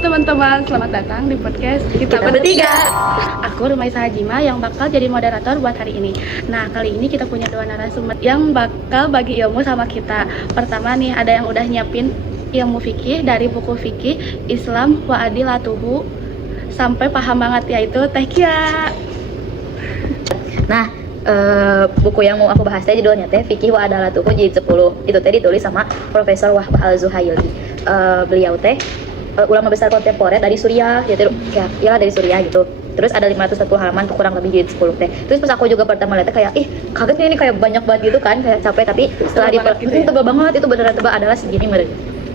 teman-teman, selamat datang di podcast kita bertiga. Aku Rumaisa Hajima yang bakal jadi moderator buat hari ini. Nah, kali ini kita punya dua narasumber yang bakal bagi ilmu sama kita. Pertama nih, ada yang udah nyiapin ilmu fikih dari buku fikih Islam wa Adilatuhu sampai paham banget, yaitu Teh Kia. Nah, buku yang mau aku bahas teh judulnya teh Fikih wa Adalatuhu jilid 10. Itu teh ditulis sama Profesor Wahbah Al-Zuhaili. Beliau teh ulama besar kontemporer dari Suriah, gitu ya dari Suriah gitu. Terus ada 540 halaman tuh kurang lebih jilid 10 teh. Terus pas aku juga pertama lihat kayak kaget nih, ini kayak banyak banget gitu kan, kayak capek, tapi setelah tebal banget, itu beneran tebal, adalah segini bener.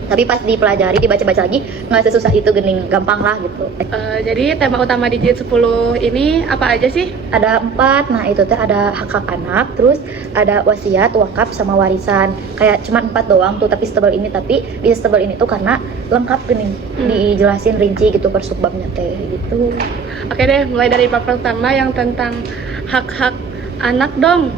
Tapi pas dipelajari, dibaca-baca lagi, nggak sesusah itu, gening, gampang lah gitu. Jadi tema utama di jilid 10 ini apa aja sih? Ada 4, nah itu teh ada hak-hak anak, terus ada wasiat, wakaf, sama warisan. Kayak cuma 4 doang tuh, tapi setebal ini. Tapi bisa setebal ini tuh karena lengkap gening, dijelasin rinci gitu per subbabnya teh gitu. Oke deh, mulai dari bab pertama yang tentang hak-hak anak dong.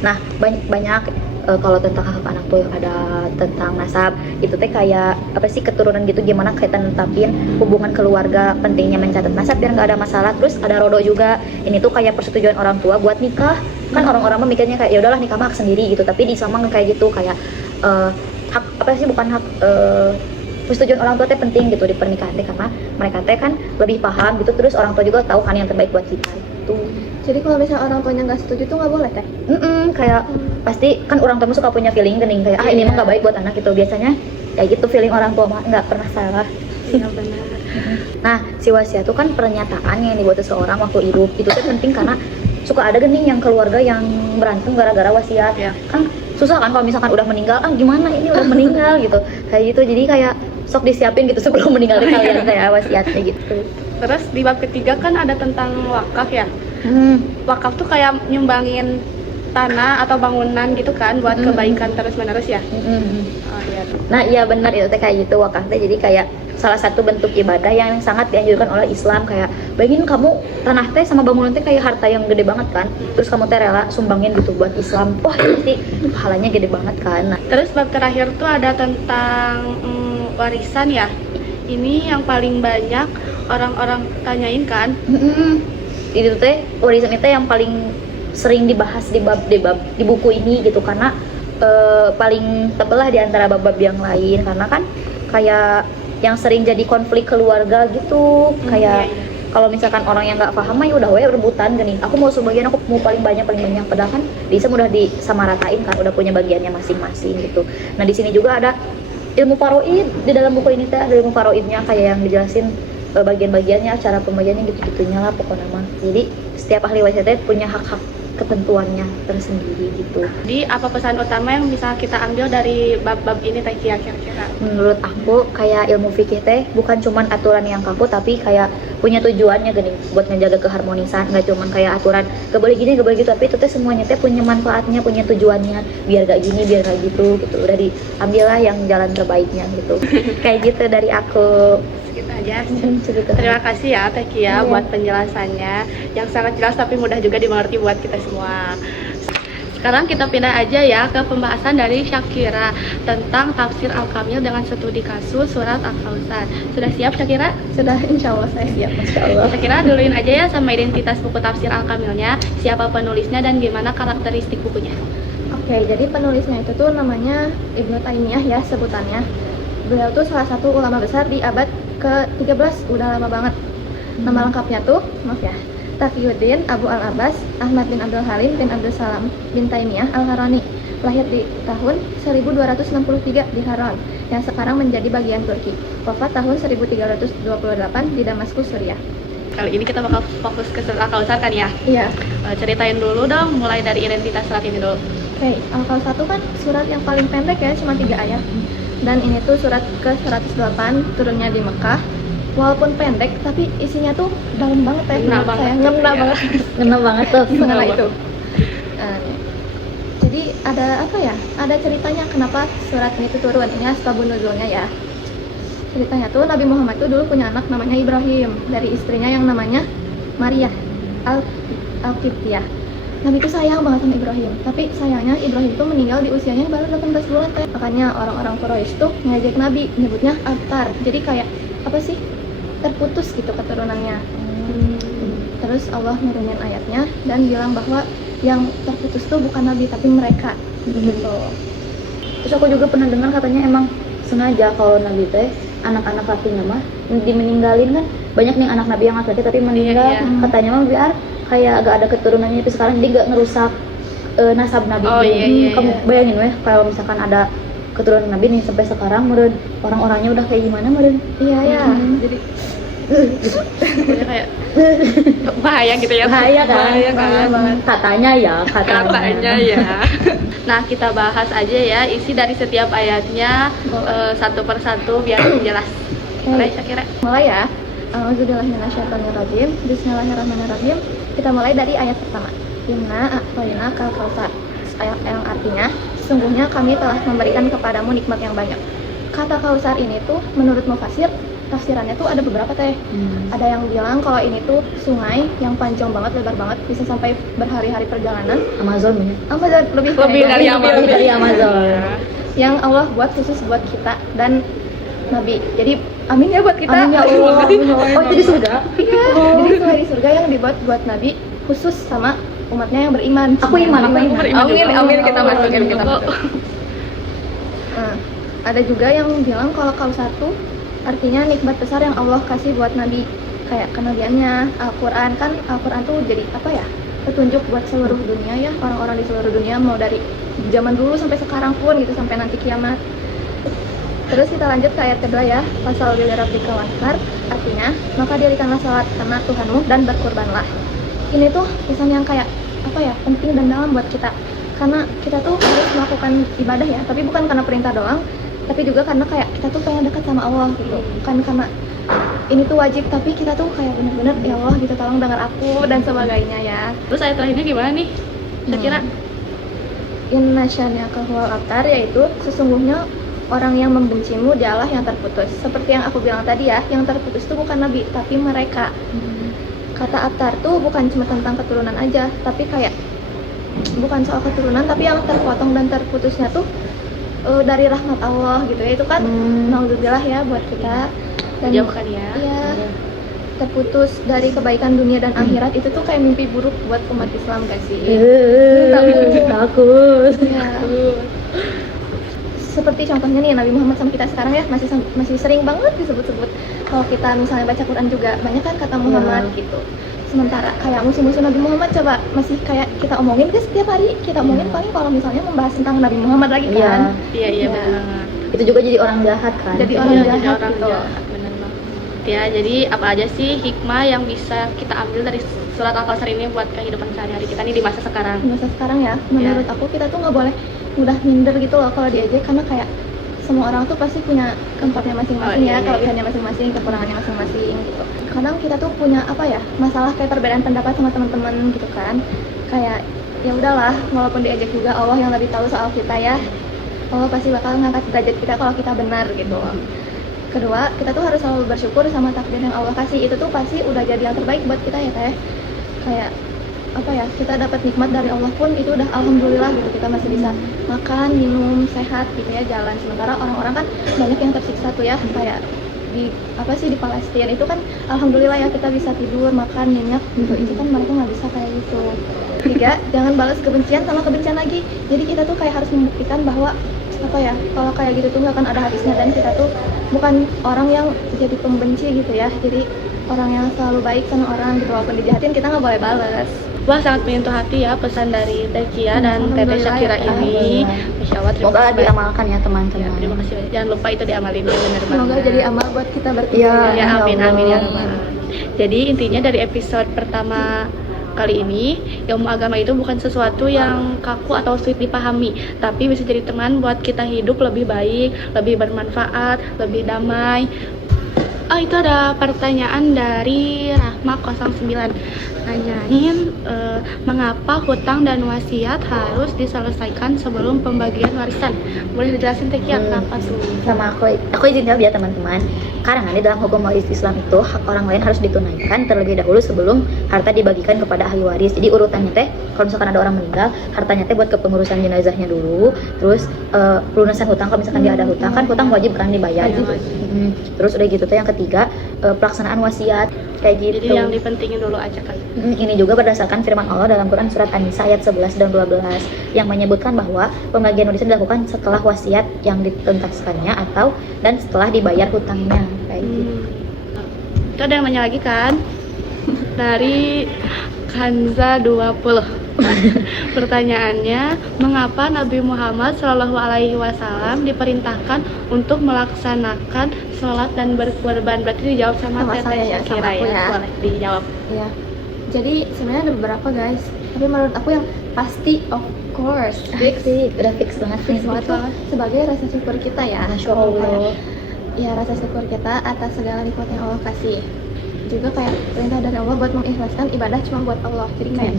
Nah, banyak kalau tentang hak anak tuh ada tentang nasab, itu teh kayak apa sih, keturunan gitu, gimana kaitan netapin hubungan keluarga, pentingnya mencatat nasab biar nggak ada masalah. Terus ada rodo juga, ini tuh kayak persetujuan orang tua buat nikah. Kan orang-orang memikirnya kayak ya udahlah nikah mah hak sendiri gitu, tapi di Islam kayak gitu, kayak hak apa sih, bukan hak, persetujuan orang tua teh penting gitu di pernikahan teh, karena mereka teh kan lebih paham gitu. Terus orang tua juga tahu kan yang terbaik buat kita itu. Jadi kalau misalnya orang tuanya nggak setuju tuh nggak boleh teh? Kayak pasti kan orang tua suka punya feeling gening kayak ini mah nggak baik buat anak gitu. Biasanya kayak gitu, feeling orang tua mah nggak pernah salah. Iya benar. Nah, si wasiat itu kan pernyataan yang dibuat seseorang waktu hidup. Itu tuh penting karena suka ada gening yang keluarga yang berantem gara-gara wasiat. Kan susah kan kalau misalkan udah meninggal, gimana ini udah meninggal gitu. Kayak gitu, jadi kayak sok disiapin gitu sebelum meninggal kalian kayak wasiatnya gitu. Terus di bab ketiga kan ada tentang wakaf ya. Wakaf tuh kayak nyumbangin tanah atau bangunan gitu kan buat kebaikan terus-menerus ya. Oh, iya. Nah, iya benar, itu teh kayak gitu wakaf teh. Jadi kayak salah satu bentuk ibadah yang sangat dianjurkan oleh Islam. Kayak bayangin kamu tanah teh sama bangunan teh kayak harta yang gede banget kan. Terus kamu teh rela sumbangin gitu buat Islam. Wah, pasti pahalanya gede banget kan. Nah, terus bab terakhir tuh ada tentang warisan ya. Ini yang paling banyak orang-orang tanyain kan. Itu teh warisan itu yang paling sering dibahas di buku ini gitu, karena paling tebel lah di antara bab-bab yang lain, karena kan kayak yang sering jadi konflik keluarga gitu. Kayak kalau misalkan orang yang nggak paham mah ya udah rebutan gini, aku mau sebagian, aku mau paling banyak, padahal kan di Islam udah disamaratain kan, udah punya bagiannya masing-masing gitu. Nah, di sini juga ada ilmu faraid di dalam buku ini teh, ada ilmu faraidnya kayak yang dijelasin bagian-bagiannya, cara pembagiannya gitu-gitunya lah pokoknya mah. Jadi setiap ahli wasiat punya hak-hak ketentuannya tersendiri gitu. Jadi apa pesan utama yang bisa kita ambil dari bab-bab ini teh kira-kira? Menurut aku kayak ilmu fikih teh bukan cuman aturan yang kaku, tapi kayak punya tujuannya gini, buat menjaga keharmonisan. Nggak cuman kayak aturan gak boleh gini, gak boleh gitu, tapi itu teh semuanya teh punya manfaatnya, punya tujuannya, biar gak gini, biar gak gitu. Udah diambillah yang jalan terbaiknya gitu. Kayak gitu dari aku. Gitu aja. Terima kasih ya Teh Kia buat penjelasannya yang sangat jelas tapi mudah juga dimengerti buat kita semua. Sekarang kita pindah aja ya ke pembahasan dari Syakira tentang tafsir Al-Kamil dengan studi kasus surat Al-Kautsar. Sudah siap Syakira? Sudah, insya Allah saya siap. Insya Allah. Syakira duluin aja ya sama identitas buku tafsir Al-Kamilnya, siapa penulisnya dan gimana karakteristik bukunya. Oke, jadi penulisnya itu tuh namanya Ibnu Taimiyah ya sebutannya. Beliau tuh salah satu ulama besar di abad ke-13, udah lama banget. Nama lengkapnya tuh, maaf ya, Taqiyuddin Abu Al-Abbas Ahmad bin Abdul Halim bin Abdul Salam bin Taimiyah Al-Harani. Lahir di tahun 1263 di Haran, yang sekarang menjadi bagian Turki. Wafat tahun 1328 di Damaskus, Suriah. Kali ini kita bakal fokus ke surat Al-Kautsar kan ya? Iya. Ceritain dulu dong, mulai dari identitas surat ini dulu. Oke, Al-Kautsar itu kan surat yang paling pendek ya, cuma 3 ayat. Dan ini tuh surat ke-108, turunnya di Mekah. Walaupun pendek, tapi isinya tuh dalam banget ya. Ngena banget. Ngena banget. Ngena banget tuh. Ngena itu. Jadi ada apa ya? Ada ceritanya kenapa surat ini tuh turun. Ini asbabun nuzulnya ya. Ceritanya tuh Nabi Muhammad tuh dulu punya anak namanya Ibrahim dari istrinya yang namanya Maria Al-Qibtiyah. Nabi itu sayang banget sama Ibrahim, tapi sayangnya Ibrahim itu meninggal di usianya baru 18 bulan teh. Makanya orang-orang Quraisy tuh ngejek Nabi, nyebutnya Abtar. Jadi kayak apa sih, terputus gitu keturunannya. Terus Allah nurunin ayatnya dan bilang bahwa yang terputus tuh bukan nabi tapi mereka gitu. Terus aku juga pernah dengar katanya emang sengaja kalau nabi teh anak-anak lakinya mah dimeninggalin kan, banyak nih anak nabi yang laki tapi meninggal. Iya. Katanya mah biar kayak agak ada keturunannya, tapi sekarang dia gak ngerusak nasab nabi. Kamu bayangin weh kalau misalkan ada keturunan nabi nih sampai sekarang meren orang-orangnya udah kayak gimana meren. Iya ya. Jadi Pokoknya kayak bahaya gitu ya. Bahaya kan? Bahaya kan. banget. Katanya ya. Nah, kita bahas aja ya isi dari setiap ayatnya satu persatu biar jelas. Mulai Syakira. Mulai ya. Auzubillahiminasyaitonirrajim. Bismillahirrahmanirrahim. Kita mulai dari ayat pertama. Inna a'tayna kal kautsar. Ayat yang artinya sesungguhnya kami telah memberikan kepadamu nikmat yang banyak. Kata kausar ini tuh menurut mufasir tafsirannya tuh ada beberapa teh. Ada yang bilang kalau ini tuh sungai yang panjang banget, lebar banget, bisa sampai berhari-hari perjalanan. Amazon ya. Lebih dari Amazon. Yang Allah buat khusus buat kita dan Nabi. Jadi amin ya buat kita. Amin ya Allah. Oh, itu di surga? Iya. Jadi sungai di surga yang dibuat buat Nabi khusus sama umatnya yang beriman. Aku iman. Amin kita masukin kita. Nah, ada juga yang bilang kalau kausar tuh artinya nikmat besar yang Allah kasih buat Nabi, kayak kenabiannya. Al-Quran kan, Al-Quran tuh jadi apa ya, petunjuk buat seluruh dunia ya, orang-orang di seluruh dunia, mau dari zaman dulu sampai sekarang pun gitu, sampai nanti kiamat. Terus kita lanjut ke ayat kedua ya, pasal rabbika wanhar, artinya maka dirikanlah salat karena Tuhanmu dan berkurbanlah. Ini tuh pesan yang kayak apa ya, penting dan dalam buat kita, karena kita tuh harus melakukan ibadah ya, tapi bukan karena perintah doang, tapi juga karena kayak kita tuh pengen dekat sama Allah gitu, bukan karena ini tuh wajib, tapi kita tuh kayak bener-bener ya Allah gitu, tolong dengar aku dan sebagainya ya. Terus ayat terakhirnya gimana nih Syakira? Inna syani'aka huwal abtar, yaitu sesungguhnya orang yang membencimu dialah yang terputus. Seperti yang aku bilang tadi ya, yang terputus itu bukan nabi tapi mereka. Kata abtar tuh bukan cuma tentang keturunan aja, tapi kayak bukan soal keturunan, tapi yang terpotong dan terputusnya tuh dari rahmat Allah gitu ya. Itu kan naudzubillah ya buat kita, dan Jauhkan ya. iya, terputus dari kebaikan dunia dan akhirat. Itu tuh kayak mimpi buruk buat umat Islam gak sih? Takut. Ya. Seperti contohnya nih Nabi Muhammad sama kita sekarang ya, masih sering banget disebut-sebut. Kalau kita misalnya baca Quran juga banyak kan kata Muhammad gitu. Sementara kayak musuh-musuh Nabi Muhammad coba masih kayak kita omongin guys setiap hari. Kita omongin paling kalau misalnya membahas tentang Nabi Muhammad lagi kan. Iya benar. Itu juga jadi orang jahat kan. Jadi orang jahat gitu. Benar banget. Ya, jadi apa aja sih hikmah yang bisa kita ambil dari surat Al-Kautsar ini buat kehidupan sehari-hari kita nih di masa sekarang? Di masa sekarang ya, menurut aku kita tuh nggak boleh mudah minder gitu loh kalau diejek, karena kayak semua orang tuh pasti punya tempatnya masing-masing ya, kelebihannya masing-masing, kekurangannya masing-masing gitu. Kadang kita tuh punya apa ya, masalah kayak perbedaan pendapat sama teman-teman gitu kan. Kayak ya udahlah, walaupun diejek juga Allah yang lebih tahu soal kita ya. Allah pasti bakal ngangkat derajat kita kalau kita benar gitu. Kedua, kita tuh harus selalu bersyukur sama takdir yang Allah kasih. Itu tuh pasti udah jadi yang terbaik buat kita ya teh. Kayak apa ya, kita dapat nikmat dari Allah pun itu udah alhamdulillah gitu, kita masih bisa makan, minum, sehat gitu ya, jalan. Sementara orang-orang kan banyak yang tersiksa tuh ya, kayak di di Palestina itu kan alhamdulillah ya kita bisa tidur, makan, nyenyak gitu. Itu kan mereka nggak bisa kayak gitu. Tiga, jangan balas kebencian sama kebencian lagi. Jadi kita tuh kayak harus membuktikan bahwa kalau kayak gitu tuh nggak akan ada habisnya, dan kita tuh bukan orang yang jadi pembenci gitu ya, jadi orang yang selalu baik sama orang gitu, walaupun dijahatin kita nggak boleh balas. Wah, sangat menyentuh hati ya pesan dari Teh Kia dan Teteh Syakira ini. Masya Allah, terima Semoga kasih. diamalkan ya teman-teman. Ya, terima kasih banyak. Jangan lupa itu diamalin ya, benar banget. Semoga jadi amal buat kita bertiga. Iya. Ya, amin Ya amin ya Allah. Rabbal. Jadi intinya dari episode pertama kali ini, ilmu agama itu bukan sesuatu yang kaku atau sulit dipahami, tapi bisa jadi teman buat kita hidup lebih baik, lebih bermanfaat, lebih damai. Oh, itu ada pertanyaan dari Rahma 09. Nanyain mengapa hutang dan wasiat harus diselesaikan sebelum pembagian warisan. Boleh dijelasin Teh Kia kenapa tuh? Sama aku izin jawab ya teman-teman. Karena di dalam hukum waris Islam itu hak orang lain harus ditunaikan terlebih dahulu sebelum harta dibagikan kepada ahli waris. Jadi urutannya teh, kalau misalkan ada orang meninggal, hartanya teh buat kepengurusan jenazahnya dulu, terus pelunasan hutang kalau misalkan dia ada hutang, kan hutang wajib kan dibayar. Terus udah gitu teh yang ketiga, pelaksanaan wasiat kayak gitu. Jadi yang dipentingin dulu aja kan. Ini juga berdasarkan firman Allah dalam Quran surat An-Nisa ayat 11 dan 12 yang menyebutkan bahwa pembagian warisan dilakukan setelah wasiat yang dituntaskannya atau dan setelah dibayar hutangnya kayak gitu. Itu ada yang nanya lagi kan? Dari Kanza 20. Pertanyaannya, mengapa Nabi Muhammad Shallallahu Alaihi Wasallam diperintahkan untuk melaksanakan sholat dan berkorban? Berarti dijawab sama Teteh Syakira ya. Boleh dijawab. Ya. Jadi sebenarnya ada beberapa guys, tapi menurut aku yang pasti of course Udah fix banget nih. itu sebagai rasa syukur kita ya. Masya Allah. Ya, rasa syukur kita atas segala nikmat yang Allah kasih. Juga kayak perintah dari Allah buat mengikhlaskan ibadah cuma buat Allah. Jadi kayak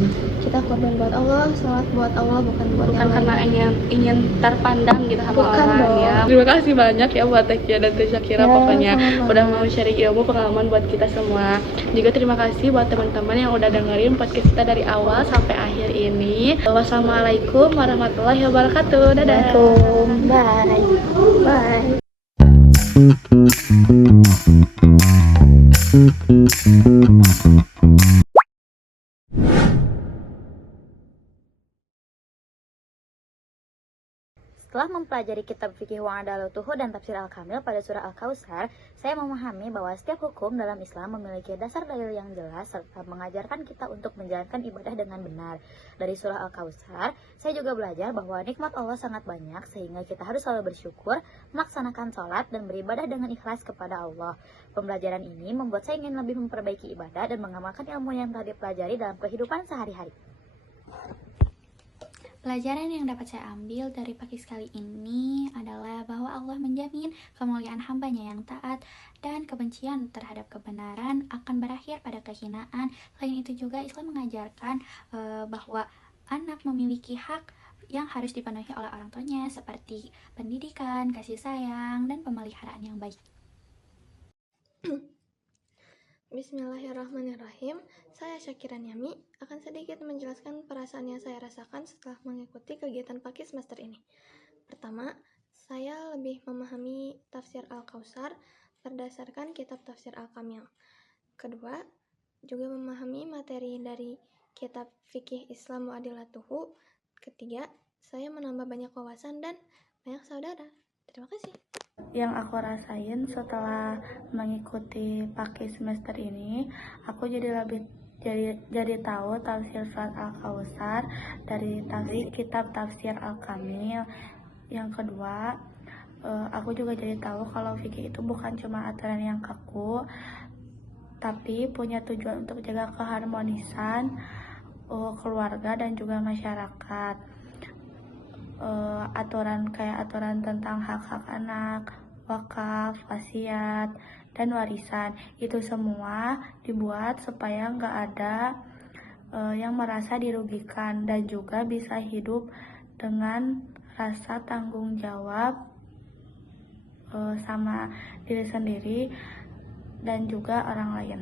kita korban buat Allah, sholat buat Allah, bukan buat Bukan yang karena lain. ingin terpandang gitu sama Bukan orang dong. ya. Terima kasih banyak ya buat Teh Kia dan Teh Syakira Ya, pokoknya sama-sama. udah mau sharing ilmu pengalaman buat kita semua. Juga terima kasih buat teman-teman yang udah dengerin podcast kita dari awal sampai akhir ini. Wassalamualaikum warahmatullahi wabarakatuh. Dadah. Assalamualaikum. Bye. Bye. Setelah mempelajari kitab fikih Wa'adalatuhu dan tafsir Al-Kamil pada surah Al-Kautsar, saya memahami bahwa setiap hukum dalam Islam memiliki dasar dalil yang jelas serta mengajarkan kita untuk menjalankan ibadah dengan benar. Dari surah Al-Kautsar, saya juga belajar bahwa nikmat Allah sangat banyak sehingga kita harus selalu bersyukur, melaksanakan sholat dan beribadah dengan ikhlas kepada Allah. Pembelajaran ini membuat saya ingin lebih memperbaiki ibadah dan mengamalkan ilmu yang telah dipelajari dalam kehidupan sehari-hari. Pelajaran yang dapat saya ambil dari pakis kali ini adalah bahwa Allah menjamin kemuliaan hambanya yang taat dan kebencian terhadap kebenaran akan berakhir pada kehinaan. Selain itu juga Islam mengajarkan bahwa anak memiliki hak yang harus dipenuhi oleh orang tuanya seperti pendidikan, kasih sayang, dan pemeliharaan yang baik. Bismillahirrahmanirrahim. Saya Syakira Nyami akan sedikit menjelaskan perasaan yang saya rasakan setelah mengikuti kegiatan Pakis semester ini. Pertama, saya lebih memahami tafsir Al-Kautsar berdasarkan kitab tafsir Al-Kamil. Kedua, juga memahami materi dari kitab fikih Islam Wa'adilatuhu. Ketiga, saya menambah banyak wawasan dan banyak saudara. Terima kasih. Yang aku rasain setelah mengikuti pakis semester ini, aku jadi tahu tafsir surat Al-Kautsar dari kitab tafsir Al-Kamil. Yang kedua, aku juga jadi tahu kalau fikih itu bukan cuma aturan yang kaku, tapi punya tujuan untuk jaga keharmonisan keluarga dan juga masyarakat. Aturan tentang hak-hak anak, wakaf, wasiat, dan warisan, itu semua dibuat supaya nggak ada yang merasa dirugikan dan juga bisa hidup dengan rasa tanggung jawab sama diri sendiri dan juga orang lain.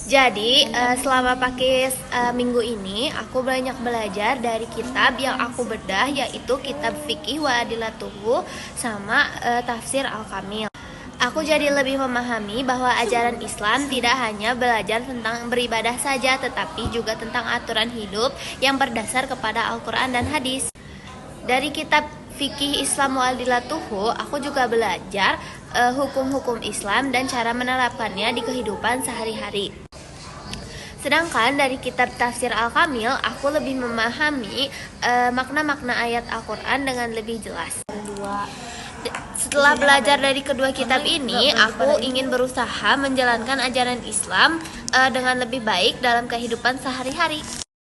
Jadi selama pakis minggu ini aku banyak belajar dari kitab yang aku bedah, yaitu kitab fikih Wa'adilatuhu sama tafsir Al-Kamil. Aku jadi lebih memahami bahwa ajaran Islam tidak hanya belajar tentang beribadah saja, tetapi juga tentang aturan hidup yang berdasar kepada Al-Quran dan hadis. Dari kitab fikih Islam Wa'adilatuhu, aku juga belajar hukum-hukum Islam dan cara menerapkannya di kehidupan sehari-hari. Sedangkan dari kitab tafsir Al-Kamil, aku lebih memahami makna-makna ayat Al-Quran dengan lebih jelas. Setelah belajar dari kedua kitab ini, aku ingin berusaha menjalankan ajaran Islam dengan lebih baik dalam kehidupan sehari-hari.